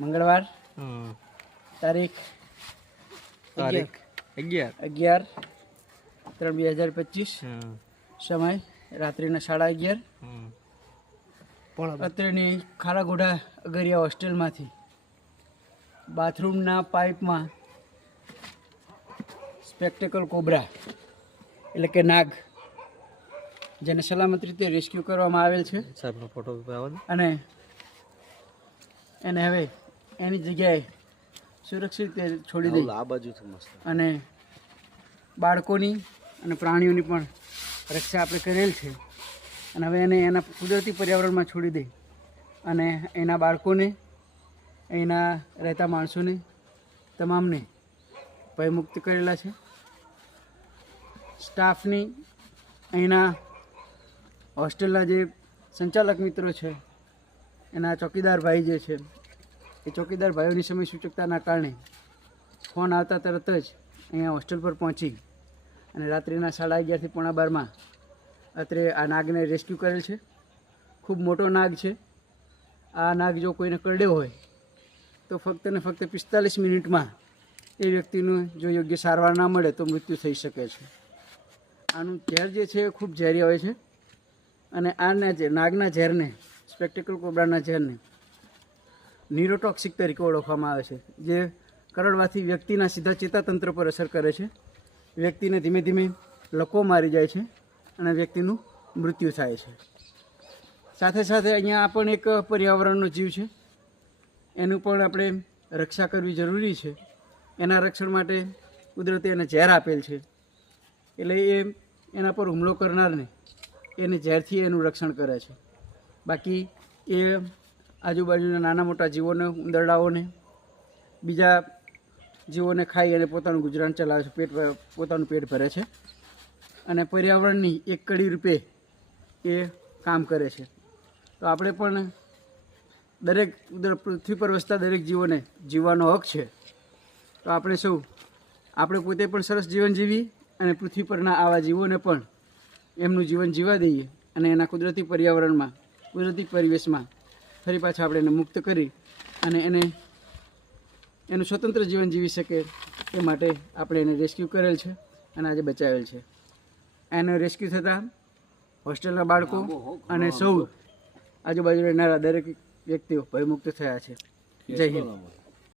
મંગળવાર તારીખ 11/3/2025 સમય રાત્રિના 11:30 અત્રેની ખારાગોડા અગરિયા હોસ્ટેલમાંથી બાથરૂમના પાઇપમાં સ્પેક્ટેકલ કોબ્રા એટલે કે નાગ જેને સલામત રીતે રેસ્ક્યુ કરવામાં આવેલ છે અને એને હવે એની જગ્યાએ સુરક્ષિત રીતે છોડી દઈ અને બાળકોની અને પ્રાણીઓની પણ રક્ષા આપણે કરેલ છે અને હવે એને એના કુદરતી પર્યાવરણમાં છોડી દઈ અને એના બાળકોને અહીંના રહેતા માણસોને તમામને ભયમુક્ત કરેલા છે. સ્ટાફની અહીંના હોસ્ટેલના જે સંચાલક મિત્રો છે એના ચોકીદાર ભાઈ જે છે એ ચોકીદાર ભાઈઓની સમય સૂચકતાના કારણે ફોન આવતા તરત જ અહીંયા હોસ્ટેલ પર પહોંચી અને રાત્રિના 11:30 થી 11:45 અત્રે આ નાગને રેસ્ક્યુ કરેલ છે. ખૂબ મોટો નાગ છે. આ નાગ જો કોઈને કરડ્યો હોય તો ફક્ત ને ફક્ત 45 મિનિટમાં એ વ્યક્તિનું જો યોગ્ય સારવાર ના મળે તો મૃત્યુ થઈ શકે છે. આનું ઝેર જે છે એ ખૂબ ઝેરી હોય છે અને આના જે નાગના ઝેરને સ્પેક્ટેકલ કોબ્રાના ઝેરને ન્યુરોટોક્સિક તરીકે ઓળખવામાં આવે છે, જે કરડવાથી વ્યક્તિના સીધા ચેતાતંત્ર પર અસર કરે છે. વ્યક્તિને ધીમે ધીમે લકવો મારી જાય છે અને વ્યક્તિનું મૃત્યુ થાય છે. સાથે સાથે અહીંયા આ પણ એક પર્યાવરણનો જીવ છે, એનું પણ આપણે રક્ષા કરવી જરૂરી છે. એના રક્ષણ માટે કુદરતે એને ઝેર આપેલ છે એટલે એ એના પર હુમલો કરનારને એને ઝેરથી એનું રક્ષણ કરે છે. બાકી એ આજુબાજુના નાના મોટા જીવોને, ઉંદરડાઓને, બીજા જીવોને ખાઈ અને પોતાનું ગુજરાન ચલાવે છે, પોતાનું પેટ ભરે છે અને પર્યાવરણની એક કડી રૂપે એ કામ કરે છે. તો આપણે પણ દરેક પૃથ્વી પર વસતા દરેક જીવોને જીવવાનો હક છે. તો આપણે સૌ પોતે પણ સરસ જીવન જીવી અને પૃથ્વી પરના આવા જીવોને પણ એમનું જીવન જીવા દઈએ અને એના કુદરતી પર્યાવરણમાં, કુદરતી પરિવેશમાં ફરી પાછા આપણે એને મુક્ત કરી અને એનું સ્વતંત્ર જીવન જીવી શકે એ માટે આપણે એને રેસ્ક્યુ કરેલ છે અને આજે બચાવેલ છે. એને રેસ્ક્યુ થતાં હોસ્ટેલના બાળકો અને સૌ આજુબાજુ રહેનારા દરેક વ્યક્તિઓ ભયમુક્ત થયા છે. જય હિન્દ.